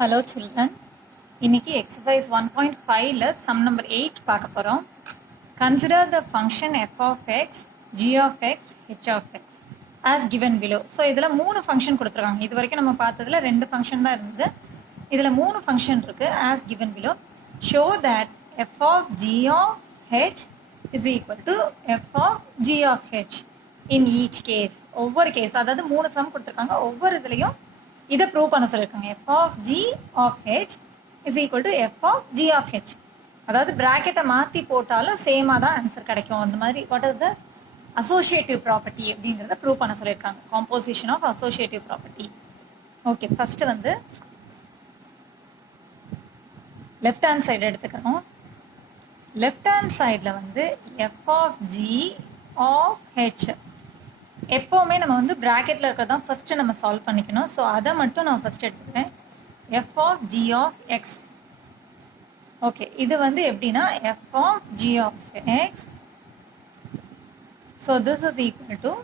Hello children. இன்னைக்கு exercise 1.5ல sum number 8 பார்க்க போறோம். Consider the function f of x, g of x, h of x as given below. So இதுல மூணு function கொடுத்திருக்காங்க. இது வரைக்கும் நம்ம பார்த்ததுல ரெண்டு ஃபங்க்ஷன் தான் இருந்தது. இதுல மூணு ஃபங்க்ஷன் இருக்கு as given below. Show that f of g of h is equal to f of g of h in each case. ஒவ்வொரு கேஸ் அதாவது மூணு சம் கொடுத்திருக்காங்க. ஒவ்வொரு இதுலயும் இதை ப்ரூவ் பண்ண சொல்லியிருக்காங்க. f of g of h is equal to f of g of h. அதாவது பிராக்கெட்டை மாற்றி போட்டாலும் சேமாக தான் ஆன்சர் கிடைக்கும். அந்த மாதிரி what is the associative property அப்படிங்கிறத ப்ரூவ் பண்ண சொல்லியிருக்காங்க. Composition of associative property. Okay, first வந்து லெஃப்ட் ஹேண்ட் சைடு எடுத்துக்கிறோம். லெஃப்ட் ஹேண்ட் சைடில் வந்து f of g of h எப்போவுமே நம்ம வந்து ப்ராக்கெட்டில் இருக்கிறது தான் ஃபஸ்ட்டு நம்ம சால்வ் பண்ணிக்கணும். ஸோ அதை மட்டும் நான் ஃபஸ்ட் எடுத்துக்கிறேன். f of g of x. Okay, இது வந்து எப்படின்னா f of g of x. So this is equal to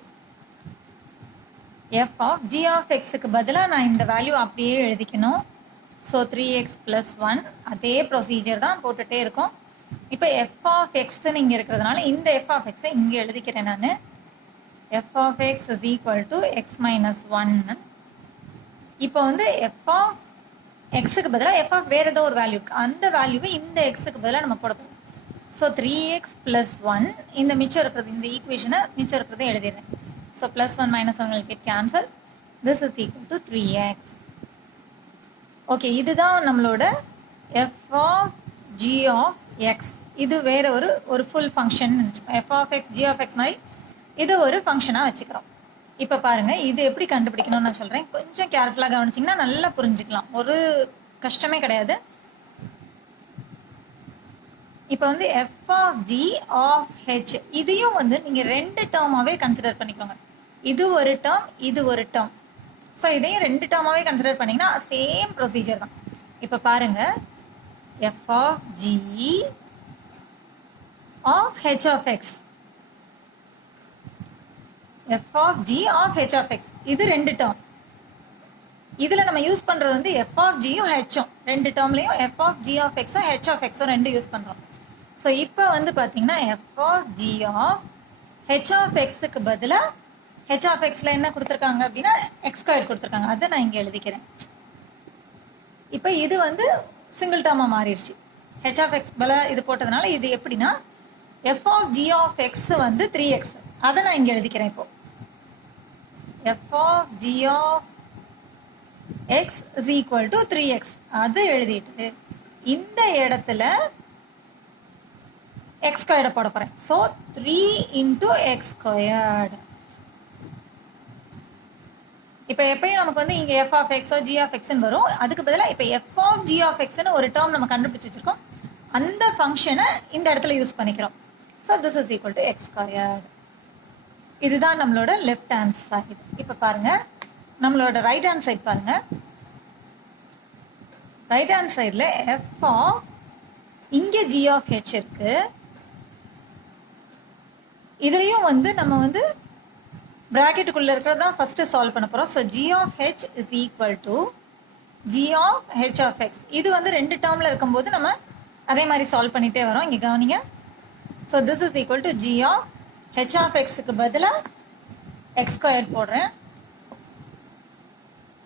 f of g of xக்கு பதிலாக நான் இந்த வேல்யூ அப்படியே எழுதிக்கணும். ஸோ 3x + 1 அதே ப்ரொசீஜர் தான் போட்டுகிட்டே இருக்கும். இப்போ f of xன்னு இங்கே இருக்கிறதுனால இந்த f of xை இங்கே எழுதிக்கிறேன் நான். f of x is equal to x minus 1. இப்போ வந்து f of xக்கு பதிலாக f of வேறு ஏதோ ஒரு வேல்யூ இருக்குது, அந்த வேல்யூவை இந்த xக்கு பதிலாக நம்ம போட போகிறோம். ஸோ 3x + 1 இந்த மிச்சம் இருக்கிறது, இந்த ஈக்குவேஷனை மிச்சம் இருக்கிறத எழுதிடுறேன். So +1 - 1 will get cancel. This is equal to 3x. Okay, இதுதான் நம்மளோட f of g of x. இது வேற ஒரு ஃபுல் ஃபங்க்ஷன் நினச்சிக்கோம். f of x g of x மாதிரி இது ஒரு ஃபங்க்ஷனாக வச்சுக்கிறோம். இப்போ பாருங்கள், இது எப்படி கண்டுபிடிக்கணும்னு நான் சொல்கிறேன். கொஞ்சம் கேர்ஃபுல்லாக கவனிச்சிங்கன்னா நல்லா புரிஞ்சுக்கலாம். ஒரு கஷ்டமே கிடையாது. இப்போ வந்து f of g of h இதையும் வந்து நீங்கள் ரெண்டு டேர்மாகவே கன்சிடர் பண்ணிக்கோங்க. இது ஒரு டேர்ம், இது ஒரு டேர்ம். ஸோ இதையும் ரெண்டு டேர்மாகவே கன்சிடர் பண்ணிங்கன்னா சேம் ப்ரொசீஜர் தான். இப்போ பாருங்கள், f of g of h of x, f of g of h of x இது ரெண்டு டேர்ம். இதில் நம்ம யூஸ் பண்ணுறது வந்து f of gயும் hம் ரெண்டு டேர்ம்லையும் f of g of xம் h of xம் ரெண்டு யூஸ் பண்ணுறோம். ஸோ இப்போ வந்து பார்த்தீங்கன்னா f of g of h of xக்கு பதிலாக h of xல என்ன கொடுத்துருக்காங்க அப்படின்னா x² கொடுத்துருக்காங்க. அதை நான் இங்கே எழுதிக்கிறேன். இப்போ இது வந்து சிங்கிள் டேர்மாக மாறிடுச்சு. h of x பதிலாக இது போட்டதுனால இது எப்படின்னா f of g of x வந்து 3x. அதை நான் இங்கே எழுதிக்கிறேன். இப்போ f of g of x is equal to 3x அது எழுதிட்டு இந்த இடத்துல x² போட போகிறேன். So 3 × x². இப்போ எப்பயும் நமக்கு வந்து இங்கே f of x g of xன்னு வரும். அதுக்கு பதிலாக இப்போ f of g of xன்னு ஒரு டேர்ம் நம்ம கண்டுபிடிச்சி வச்சுருக்கோம். அந்த ஃபங்க்ஷனை இந்த இடத்துல யூஸ் பண்ணிக்கிறோம். So this is equal to x². இதுதான் நம்மளோட லெஃப்ட் ஹேண்ட் சைடு. இப்போ பாருங்கள், நம்மளோட ரைட் ஹேண்ட் சைடு பாருங்கள். ரைட் ஹேண்ட் சைடில் f of இங்கே g of h இருக்குது. இதுலேயும் வந்து நம்ம வந்து ப்ராக்கெட்டுக்குள்ளே இருக்கிறது தான் ஃபஸ்ட்டு சால்வ் பண்ண போகிறோம். So g of h is equal to g of h of x. இது வந்து ரெண்டு டேர்மில் இருக்கும்போது நம்ம அதே மாதிரி சால்வ் பண்ணிகிட்டே வரோம். இங்கே கவனிங்க. So this is equal to g of h of xக்கு பதிலாக x² போடுறேன்.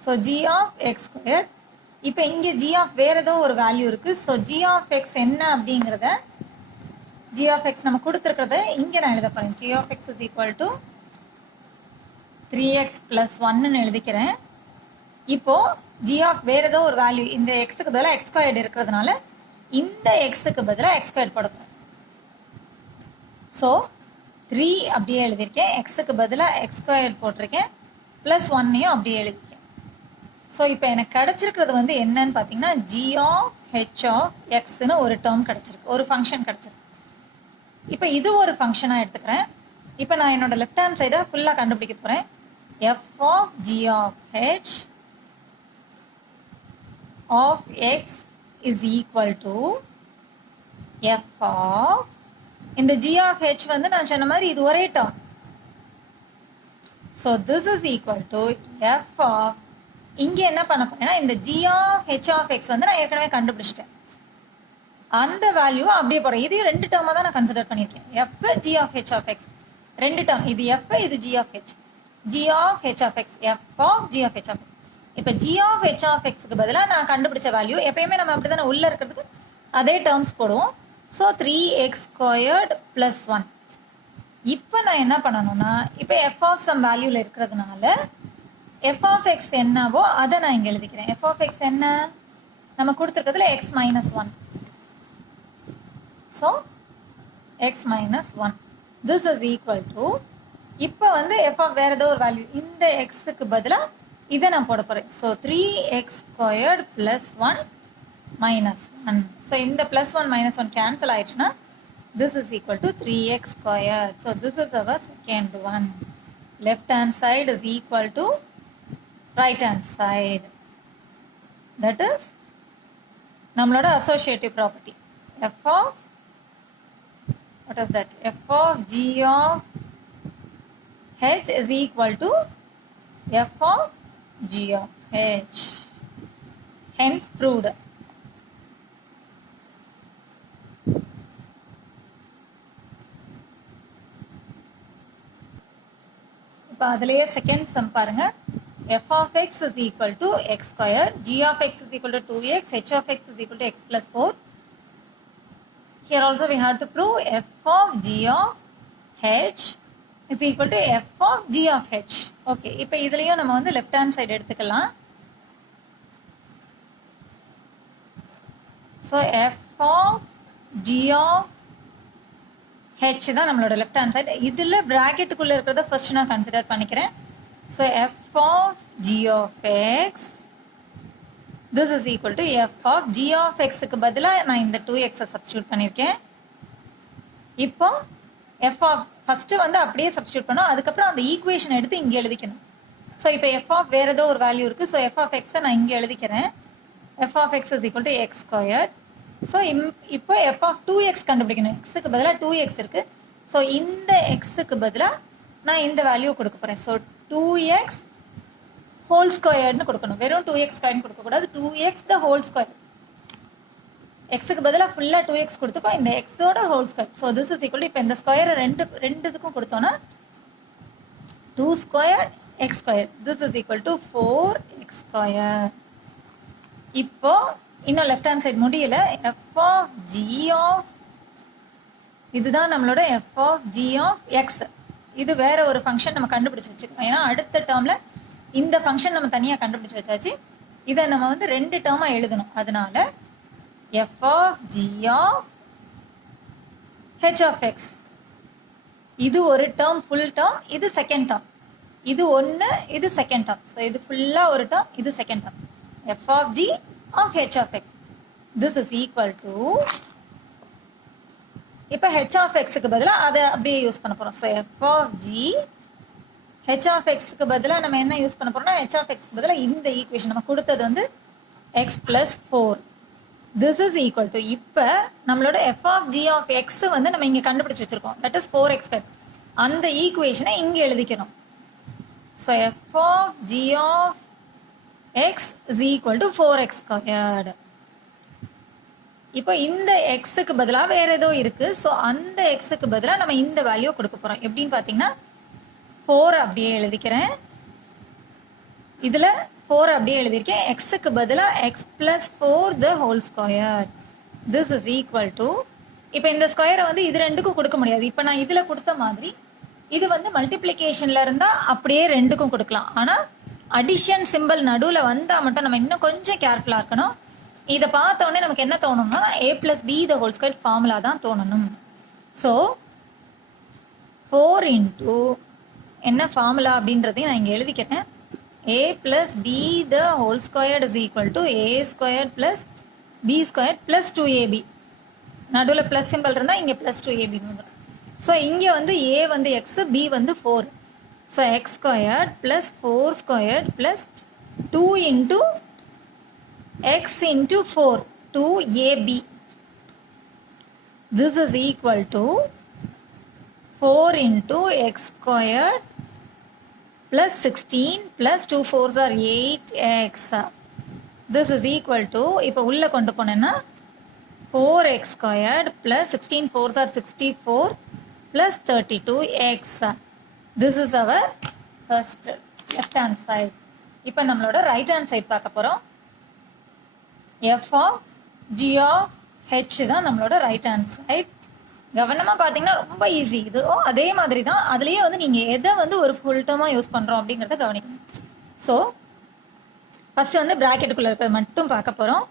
So g of x². இப்போ இங்கே g of வேறு ஏதோ ஒரு வேல்யூ இருக்குது. ஸோ g of x என்ன அப்படிங்கிறத g of x நம்ம கொடுத்துருக்கிறத இங்கே நான் எழுத போகிறேன். g of x is equal to 3x + 1ன்னு எழுதிக்கிறேன். இப்போது g of வேறு ஏதோ ஒரு வேல்யூ இந்த எக்ஸுக்கு பதிலாக x² இருக்கிறதுனால இந்த எக்ஸுக்கு பதிலாக x² போட போகிறேன். ஸோ 3 அப்படியே எழுதியிருக்கேன். எக்ஸுக்கு பதிலாக x² போட்டிருக்கேன். +1னையும் அப்படியே எழுதியிருக்கேன். ஸோ இப்போ எனக்கு கிடச்சிருக்கிறது வந்து என்னன்னு பார்த்தீங்கன்னா g of h of xன்னு ஒரு டேர்ம் கிடச்சிருக்கு, ஒரு ஃபங்க்ஷன் கிடச்சிருக்கு. இப்போ இது ஒரு ஃபங்க்ஷனாக எடுத்துக்கிறேன். இப்போ நான் என்னோட லெஃப்ட் ஹேண்ட் சைடை ஃபுல்லாக கண்டுபிடிக்க போகிறேன். f of g of h of x is equal to f of இந்த g of h வந்து நான் சொன்ன மாதிரி இது ஒரே term. So this is equal to f of இங்கே என்ன பண்ண போறேன்னா இந்த g of h of x வந்து நான் ஏற்கனவே கண்டுபிடிச்சிட்டேன். அந்த வேல்யூவை அப்படியே போடுறேன். இதையும் ரெண்டு டேர்மாக தான் நான் கன்சிடர் பண்ணியிருக்கேன். f g of h of x ரெண்டு டேர்ம், இது f இது g of h. g of h of x f of g of h of x. இப்போ g of h of xக்கு பதிலாக நான் கண்டுபிடிச்ச வேல்யூ எப்பயுமே நம்ம அப்படி தானே உள்ளே இருக்கிறதுக்கு அதே டேர்ம்ஸ் போடுவோம். So 3x squared plus 1. இப்போ நான் என்ன பண்ணணும்னா இப்போ f of some வேல்யூவில் இருக்கிறதுனால f of x என்னவோ அதை நான் இங்கே எழுதிக்கிறேன். f of x என்ன நம்ம கொடுத்துருக்கிறதுல x minus 1. So x minus 1. This is equal to இப்போ வந்து f of வேறு ஏதோ ஒரு வேல்யூ இந்த xக்கு பதிலாக இதை நான் போட போகிறேன். So 3x squared plus 1 minus 1. So இந்த plus 1 minus 1 cancel ஆயிடுச்சுன்னா this is equal to 3x squared. So this is our second one. Left hand side is equal to right hand side. That is நம்மளோட associative property. F of what is that? F of g of h is equal to f of g of h. Hence proved. இப்போ அதுலேயே second sum பாருங்க. f of x is equal to x squared, g of x is equal to 2x, h of x is equal to x plus 4. Here also we have to prove f of g of h is equal to f of g of h. Okay, இப்போ இதுலேயும் நம்ம வந்து left hand side எடுத்துக்கலாம். So f of g of h தான் நம்மளோட left hand side. இதில் ப்ராக்கெட்டுக்குள்ளே இருக்கிறத first நான் கன்சிடர் பண்ணிக்கிறேன். So f of g of x this is equal to f of g of xக்கு பதிலாக நான் இந்த 2xஐ சப்ஸ்டியூட் பண்ணியிருக்கேன். இப்போ f of ஃபஸ்ட்டு வந்து அப்படியே சப்ஸ்டியூட் பண்ணோம், அதுக்கப்புறம் அந்த ஈக்குவேஷன் எடுத்து இங்கே எழுதிக்கணும். ஸோ இப்போ f of வேறு ஏதோ ஒரு வேல்யூ இருக்குது. ஸோ f of xஐ நான் இங்கே எழுதிக்கிறேன். f of x is equal to x squared. So இப்போ f of 2x கண்டுபிடிக்கணும். xக்கு பதிலாக 2x இருக்குது. ஸோ இந்த xக்கு பதிலாக நான் இந்த வேல்யூ கொடுக்க போகிறேன். ஸோ 2x ஹோல் ஸ்கொயர்னு கொடுக்கணும். வெறும் 2x ஸ்கொயர்னு கொடுக்கக்கூடாது. 2x the whole square. எக்ஸுக்கு பதிலாக ஃபுல்லாக 2x கொடுத்துப்போம். இந்த எக்ஸோட whole square. So this is equal to இப்போ இந்த ஸ்கொயரை ரெண்டு இதுக்கும் கொடுத்தோன்னா 2 square X square. This is equal to 4x square. இப்போ இன்னும் லெஃப்ட் ஹேண்ட் சைட் முடியல. f of g of இதுதான் நம்மளோட f of g of x. இது வேற ஒரு ஃபங்க்ஷன் நம்ம கண்டுபிடிச்சு வச்சுக்கணும். ஏன்னா அடுத்த டேர்மில் இந்த ஃபங்க்ஷன் நம்ம தனியாக கண்டுபிடிச்சு வச்சாச்சு. இதை நம்ம வந்து ரெண்டு டேர்மாக எழுதணும். அதனால f of g of h of x இது ஒரு டேர்ம், ஃபுல் டேர்ம். இது செகண்ட் டேர்ம். இது ஒன்று, இது செகண்ட் டேர்ம். ஸோ இது ஃபுல்லாக ஒரு டேர்ம், இது second term. f of g of h of x. This is equal to இப்போ h of xக்கு பதிலாக அதை அப்படியே யூஸ் பண்ண போகிறோம். So f of g h of xக்கு பதிலாக நம்ம என்ன யூஸ் பண்ண போகிறோம்னா h of xக்கு பதிலாக இந்த ஈக்குவேஷன் நம்ம கொடுத்தது வந்து x plus 4. This is equal to இப்போ நம்மளோட f of g of x வந்து நம்ம இங்கே கண்டுபிடிச்சு வச்சுருக்கோம். That is 4x squared. அந்த ஈக்குவேஷனை இங்கே எழுதிக்கிறோம். So f of g of x is equal to 4x squared. இப்போ இந்த எக்ஸுக்கு பதிலாக வேறு ஏதோ இருக்குது. ஸோ அந்த எக்ஸுக்கு பதிலாக நம்ம இந்த வேல்யூ கொடுக்க போகிறோம். எப்படின்னு பார்த்தீங்கன்னா 4 அப்படியே எழுதிக்கிறேன். இதில் 4 அப்படியே எழுதியிருக்கேன். எக்ஸுக்கு பதிலாக x plus 4 the whole square. This is equal to இப்போ இந்த ஸ்கொயரை வந்து இது ரெண்டுக்கும் கொடுக்க முடியாது. இப்போ நான் இதில் கொடுத்த மாதிரி இது வந்து மல்டிப்ளிகேஷனில் இருந்தால் அப்படியே ரெண்டுக்கும் கொடுக்கலாம். ஆனால் அடிஷன் சிம்பிள் நடுவில் வந்தால் மட்டும் நம்ம இன்னும் கொஞ்சம் கேர்ஃபுல்லாக இருக்கணும். இதை பார்த்த உடனே நமக்கு என்ன தோணும்னா a plus b the whole square formula தான் தோணணும். ஸோ 4 into என்ன ஃபார்முலா அப்படின்றதையும் நான் இங்கே எழுதிக்கிறேன். a plus b the whole squared is equal to a squared plus b squared plus 2ab. நடுவில் ப்ளஸ் சிம்பிள் இருந்தால் இங்கே ப்ளஸ் 2ab வந்துடும். ஸோ இங்கே வந்து a வந்து x, b வந்து 4. So x squared plus 4 squared plus 2 into x into 4 2ab. This is equal to 4 into x squared plus 16 plus 2 4s are 8x. This is equal to, இப்போ உள்ள கொண்டு போனேன்னா 4x squared plus 16 4s are 64 plus 32x. This is our first left hand side. இப்போ நம்மளோட right hand side பார்க்க போறோம். f of g of h தான் நம்மளோட right hand side. கவனமா பாத்தீங்கன்னா ரொம்ப ஈஸி. இது அதே மாதிரி தான். அதுலயே வந்து நீங்க எதை வந்து ஒரு ஃபுல் டேர்மா யூஸ் பண்றோம் அப்படிங்கறத கவனிக்கணும். சோ ஃபர்ஸ்ட் வந்து பிராக்கெட்டுக்குள்ள இருக்கிறது மட்டும் பார்க்க போறோம்.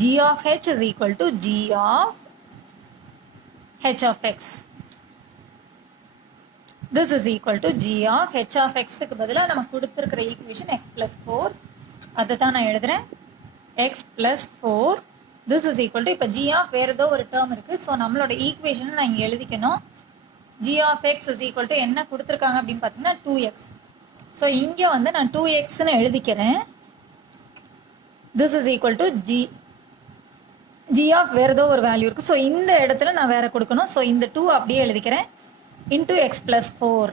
g of h is equal to g of h of x. This is equal to g of h of x க்கு பதிலா நமக்கு கொடுத்திருக்கிற ஈக்குவேஷன் x plus 4. அதை தான் நான் எழுதுறேன். x plus 4. This is equal to, இப்போ g of வேற ஏதோ ஒரு டேர்ம் இருக்கு. ஸோ நம்மளோட ஈக்குவேஷனை நான் இங்கே எழுதிக்கணும். g of x is equal to என்ன கொடுத்துருக்காங்க அப்படின்னு பார்த்தீங்கன்னா 2x. ஸோ இங்கே வந்து நான் 2xன்னு எழுதிக்கிறேன். This is equal to g of வேற ஏதோ ஒரு வேல்யூ இருக்கு. ஸோ இந்த இடத்துல நான் வேற கொடுக்கணும். ஸோ இந்த 2 அப்படியே எழுதிக்கிறேன். into x plus 4.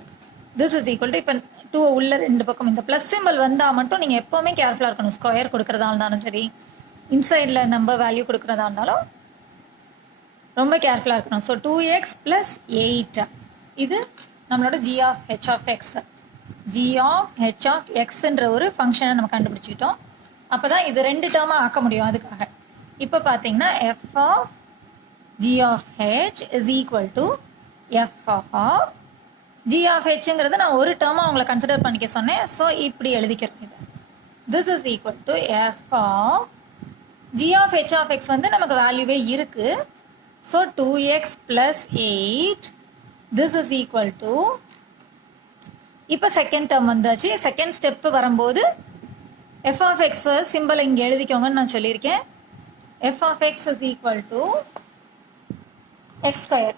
This is equal to, இப்போ 2 உள்ள ரெண்டு பக்கம் இந்த ப்ளஸ் சிம்பிள் வந்தால் மட்டும் நீங்கள் எப்போவுமே கேர்ஃபுல்லாக இருக்கணும். ஸ்கொயர் கொடுக்குறதா இருந்தாலும் சரி, இன்சைடில் நம்ம வேல்யூ கொடுக்குறதா இருந்தாலும் ரொம்ப கேர்ஃபுல்லாக இருக்கணும். ஸோ 2x plus 8 இது நம்மளோட g of h of x. g of h of xன்ற ஒரு ஃபங்க்ஷனை நம்ம கண்டுபிடிச்சிக்கிட்டோம். அப்போ தான் இது ரெண்டு டேர்மாக ஆக்க முடியும். அதுக்காக இப்போ பார்த்தீங்கன்னா f of g of h is equal to f of g of hங்கிறது நான் ஒரு டேர்மாக உங்களை கன்சிடர் பண்ணிக்க சொன்னேன். ஸோ இப்படி எழுதிக்கிறோம் இது. This is equal to f of g of h of x வந்து நமக்கு வேல்யூவே இருக்கு. So 2x plus 8. This is equal to, இப்போ செகண்ட் டேர்ம் வந்தாச்சு. செகண்ட் ஸ்டெப் வரும்போது f of x சிம்பிள் இங்கே எழுதிக்கோங்கன்னு நான் சொல்லியிருக்கேன். f of x is equal to x squared.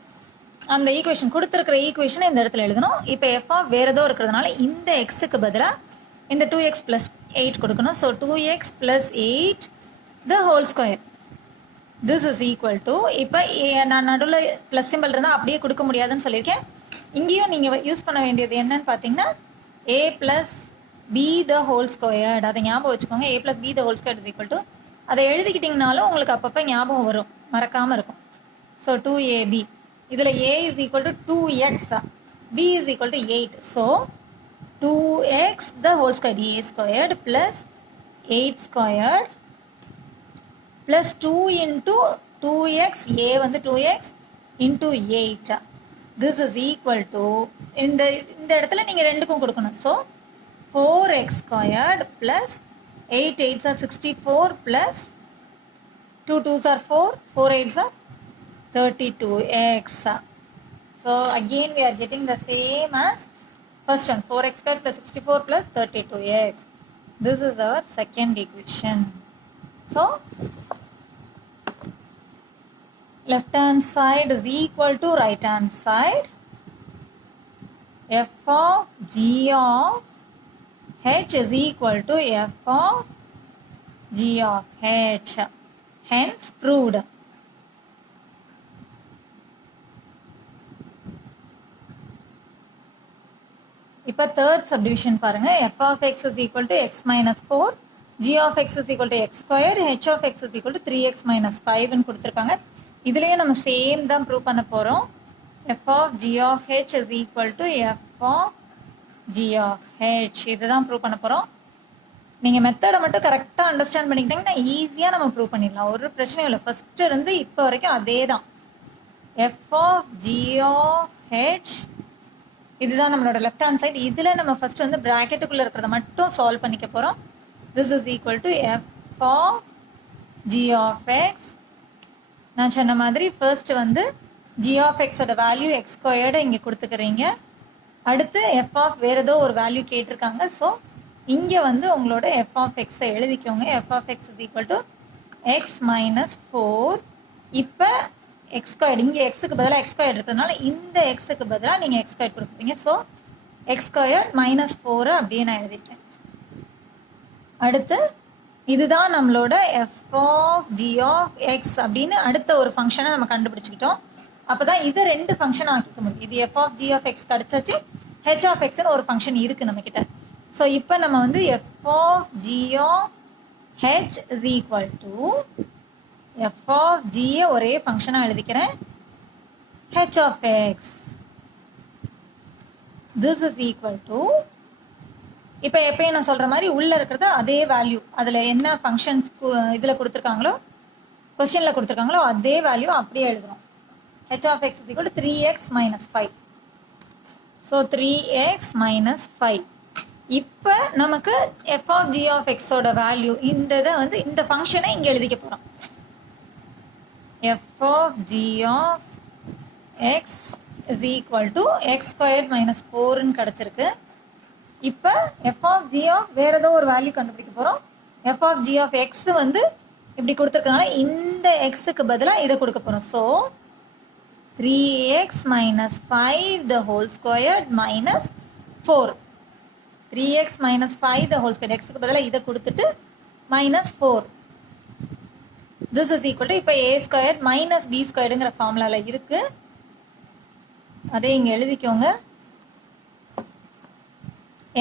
அந்த ஈக்குவேஷன் கொடுத்துருக்கிற ஈக்குவேஷனை இந்த இடத்துல எழுதணும். இப்போ f of வேற ஏதோ இருக்கிறதுனால இந்த எக்ஸுக்கு பதிலாக இந்த 2x plus 8 கொடுக்கணும். So 2x plus 8 the whole square. This is equal to, இப்போ நான் நடுவில் ப்ளஸ் சிம்பிள் இருந்தால் அப்படியே கொடுக்க முடியாதுன்னு சொல்லியிருக்கேன். இங்கேயும் நீங்கள் யூஸ் பண்ண வேண்டியது என்னன்னு பார்த்தீங்கன்னா a plus b the whole squared. அதை ஞாபகம் வச்சுக்கோங்க. a plus b the whole squared is equal to, அதை எழுதிக்கிட்டிங்கனாலும் உங்களுக்கு அப்பப்போ ஞாபகம் வரும், மறக்காமல் இருக்கும். ஸோ 2ab, இதில் a is equal to 2x, b is equal to 8. So 2x the whole squared, a squared plus 8 squared plus 2 into 2x, a வந்து 2x into 8. This is equal to, இந்த இடத்துல நீங்கள் ரெண்டுக்கும் கொடுக்கணும். So 4x squared plus 8 8s are 64 plus 2 2s are 4, 4 8s are 32x. So again we are getting the same as first one, 4x squared plus 64 plus 32x. This is our second equation. So left hand side is equal to right hand side. F of g of h is equal to f of g of h. Hence proved. இப்போ third subdivision பாருங்க. f of x is equal to x minus 4, g of x is equal to x squared, h of x is equal to 3x minus 5 ன்னு கொடுத்துருக்காங்க. இதுலேயே நம்ம same தான் prove பண்ண போகிறோம். f of g of h is equal to f of g of h. இதுதான் prove பண்ண போகிறோம். நீங்கள் மெத்தடை மட்டும் கரெக்டாக அண்டர்ஸ்டாண்ட் பண்ணிக்கிட்டீங்கன்னா ஈஸியாக நம்ம ப்ரூவ் பண்ணிடலாம். ஒரு பிரச்சனையும் இல்லை. ஃபஸ்ட்டு இருந்து இப்போ வரைக்கும் அதே தான். f of g of h, இதுதான் நம்மளோட லெஃப்ட் ஹேண்ட் சைடு. இதில் நம்ம ஃபர்ஸ்ட் வந்து ப்ராக்கெட்டுக்குள்ளே இருக்கிறத மட்டும் சால்வ் பண்ணிக்க போகிறோம். This is equal to f of g of x. நான் சொன்ன மாதிரி ஃபர்ஸ்ட் வந்து g of x ஓட வேல்யூ x ஸ்கொயர்டை இங்கே கொடுத்துக்கிறீங்க. அடுத்து f of வேறு ஏதோ ஒரு வேல்யூ கேட்டிருக்காங்க. ஸோ இங்கே வந்து உங்களோட f of x-ஐ எழுதிக்கோங்க. f of x is equal to x minus 4. இப்போ x ஸ்கொயர்டு, இங்கே எக்ஸுக்கு பதிலாக x ஸ்கொயர்டு இருக்கிறதுனால இந்த எக்ஸுக்கு பதிலாக நீங்கள் x ஸ்கொயர்டு கொடுக்குறீங்க. ஸோ x ஸ்கொயர்ட் மைனஸ் 4 அப்படியே நான் எழுதிட்டேன். அடுத்து இதுதான் நம்மளோட f of g of x அப்படின்னு அடுத்த ஒரு ஃபங்க்ஷனை நம்ம கண்டுபிடிச்சிக்கிட்டோம். அப்போ தான் இதை ரெண்டு ஃபங்க்ஷன் ஆக்கிக்க முடியும். இது f of g of x கிடச்சாச்சு, h of xன்னு ஒரு ஃபங்க்ஷன் இருக்குது நம்மக்கிட்ட. ஸோ இப்போ நம்ம வந்து F of G of H is equal to F of ஜியை ஒரே ஃபங்க்ஷனாக எழுதிக்கிறேன், H of X. This is equal to, இப்போ எப்பயும் நான் சொல்கிற மாதிரி உள்ளே இருக்கிறது அதே வேல்யூ, அதில் என்ன ஃபங்க்ஷன்ஸ் இதில் கொடுத்துருக்காங்களோ, கொஸ்டினில் கொடுத்துருக்காங்களோ அதே வேல்யூ அப்படியே எழுதணும். H of X is equal to 3x minus 5. So 3x minus 5. இப்போ நமக்கு எஃப் ஆஃப் ஜி ஆஃப் எக்ஸோட வேல்யூ இந்த இதை வந்து இந்த ஃபங்க்ஷனை இங்கே எழுதிக்க போகிறோம். F of G of X is equal to X squared minus 4ன்னு கிடச்சிருக்கு. இப்போ எஃப் ஆஃப் ஜி ஆஃப் வேறு ஏதோ ஒரு வேல்யூ கண்டுபிடிக்க போகிறோம். F of G of x வந்து இப்படி கொடுத்துருக்கனால இந்த எக்ஸுக்கு பதிலாக இதை கொடுக்க போகிறோம். So 3x minus 5 the whole squared minus 4. 3x minus 5 the whole squared. Xக்கு பதிலாக இதை கொடுத்துட்டு minus 4. This is equal to, இப்போ a squared minus b squaredங்கிற ஃபார்முலாவில் இருக்கு, அதே இங்கே எழுதிக்கோங்க.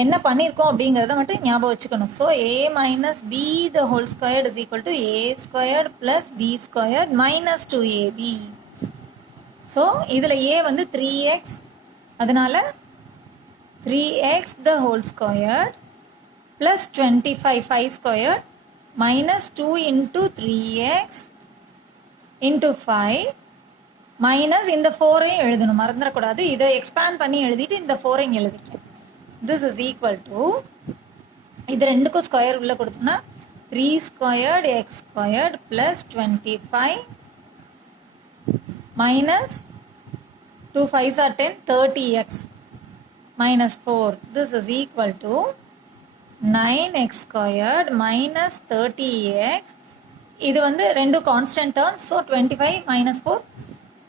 என்ன பண்ணியிருக்கோம் அப்படிங்கிறத மட்டும் ஞாபகம் வச்சுக்கணும். So a minus b the whole squared is equal to a squared plus b squared minus 2ab. So இதில் a வந்து 3x, அதனால் 3x the whole squared plus 25 5 squared minus 2 into 3x into 5 minus இந்த 4ஐயும் எழுதணும், மறந்துடக்கூடாது. இதை expand பண்ணி எழுதிட்டு இந்த 4ஐயும் எழுதிக்க. This is equal to, இது ரெண்டுக்கும் ஸ்கொயர் உள்ள கொடுத்தோம்னா 3 squared x squared plus 25 minus 2 5s are 10, 30x minus 4. This is equal to 9x squared minus 30x. இது வந்து ரெண்டு constant terms. So 25 minus 4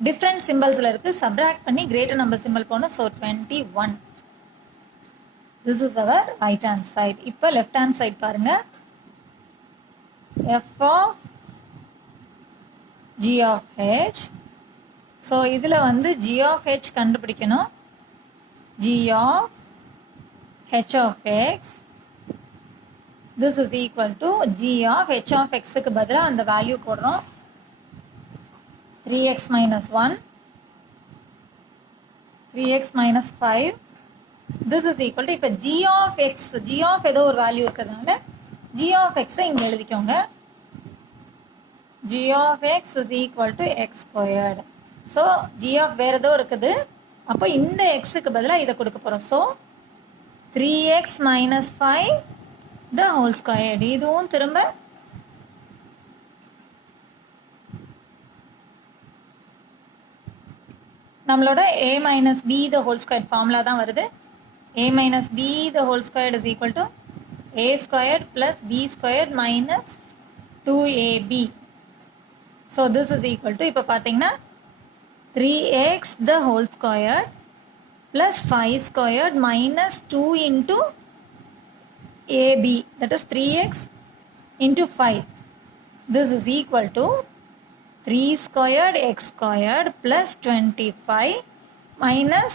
different சிம்பிள்ஸில் இருக்குது, சப்ராக்ட் பண்ணி கிரேட்டர் நம்பர் சிம்பிள் போகணும். So 21. This is our right hand side. இப்போ left hand side பாருங்க. f of g of h. So இதில் வந்து g of h கண்டுபிடிக்கணும். g of h of x. This is equal to g of h of xக்கு பதிலாக அந்த value போடுறோம். 3x minus 1, 3x minus 5. This is equal to, இப்போ g of x, g of ஏதோ ஒரு value இருக்கிறதுனால g of x இங்கே எழுதிக்கோங்க. g of x is equal to x squared. So g of வேறு ஏதோ இருக்குது, அப்போ இந்த xக்கு பதிலாக இதை கொடுக்க போகிறோம். So 3x minus 5 the whole squared. இதுவும் திரும்ப நம்மளோட a minus b the whole squared formula தான் வருது. a minus b the whole squared is equal to a squared plus b squared minus 2ab. So this is equal to, இப்போ பார்த்தீங்கன்னா 3x the whole squared plus 5 squared minus 2 into ab, that is 3x into 5. This is equal to 3 squared x squared plus 25 minus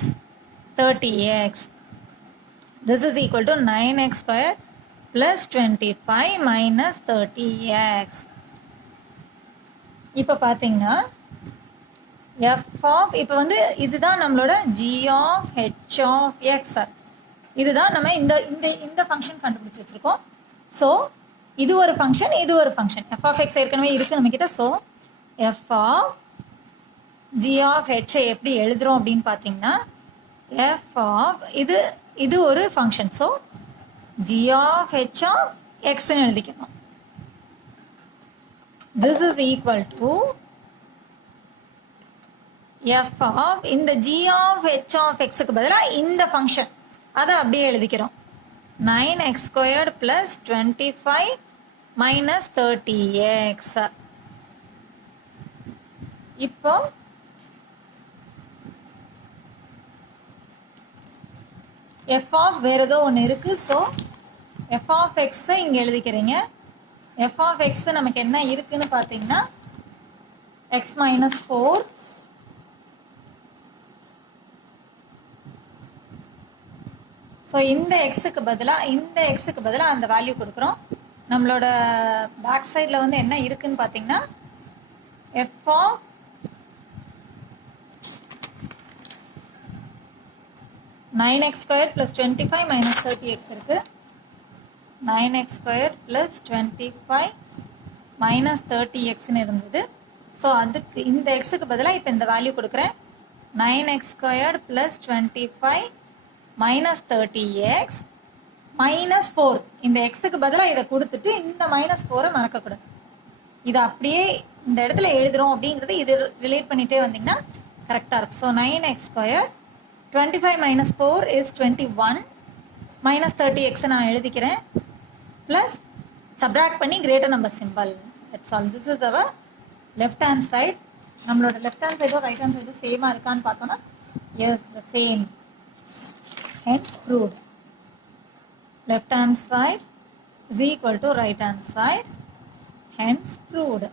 30x. This is equal to 9x squared plus 25 minus 30x. இப்போ பார்த்தீங்கன்னா f of, இப்போ வந்து இதுதான் நம்மளோட g of h of x. இதுதான் நம்ம இந்த இந்த இந்த ஃபங்க்ஷன் கண்டுபிடிச்சி வச்சுருக்கோம். ஸோ இது ஒரு ஃபங்க்ஷன், இது ஒரு ஃபங்க்ஷன். f of x ஏற்கனவே இருக்குது நம்மக்கிட்ட. So f of g of h எப்படி எழுதுகிறோம் அப்படின்னு பார்த்தீங்கன்னா, f of இது ஒரு function. So g of h of xன்னு எழுதிக்கணும். This is equal to f of இந்த g of h of xக்கு பதிலாக இந்த ஃபங்க்ஷன் அதை அப்படியே எழுதிக்கிறோம். 9x squared plus 25 minus 30x. இப்போ f of வேறு ஏதோ ஒன்று இருக்குது. ஸோ f of xஐ இங்கே எழுதிக்கிறீங்க. f of x நமக்கு என்ன இருக்குன்னு பார்த்தீங்கன்னா x minus 4 . ஸோ இந்த எக்ஸுக்கு பதிலாக அந்த வேல்யூ கொடுக்குறோம். நம்மளோட பேக் சைடில் வந்து என்ன இருக்குன்னு பார்த்தீங்கன்னா f of nine x square plus 25 minus 30x இருக்குது. 9x ஸ்கொயர் ப்ளஸ் 25 மைனஸ் 30xன்னு இருந்தது. ஸோ அதுக்கு இந்த எக்ஸுக்கு பதிலாக இப்போ இந்த வேல்யூ கொடுக்குறேன். 9x square plus 25 minus 30x minus 4. இந்த எக்ஸுக்கு பதிலாக இதை கொடுத்துட்டு இந்த மைனஸ் 4 மறக்கக்கூடாது. இதை அப்படியே இந்த இடத்துல எழுதுகிறோம் அப்படிங்கிறது இது ரிலேட் பண்ணிகிட்டே வந்தீங்கன்னா கரெக்டாக இருக்கும். So 9x square 25 minus 4 is 21 minus 30x நான் எழுதிக்கிறேன். ப்ளஸ் சப்ராக்ட் பண்ணி greater number simple. That's all. This is our left hand side. நம்மளோட லெஃப்ட் ஹேண்ட் சைடும் ரைட் ஹேண்ட் சைடும் சேமாக இருக்கான்னு பார்த்தோன்னா yes the same. Hence proved. Left hand side is equal to right hand side. Hence proved.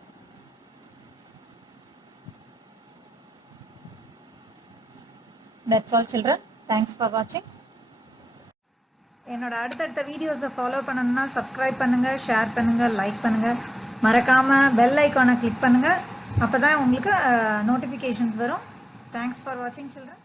That's all children. Thanks for watching. என்னோட அடுத்தடுத்த வீடியோஸை follow பண்ணணும்னா சப்ஸ்கிரைப் பண்ணுங்கள், ஷேர் பண்ணுங்கள், லைக் பண்ணுங்கள். மறக்காமல் பெல் ஐக்கானை கிளிக் பண்ணுங்கள். அப்போ தான் உங்களுக்கு நோட்டிஃபிகேஷன்ஸ் வரும். தேங்க்ஸ் ஃபார் வாட்சிங் children.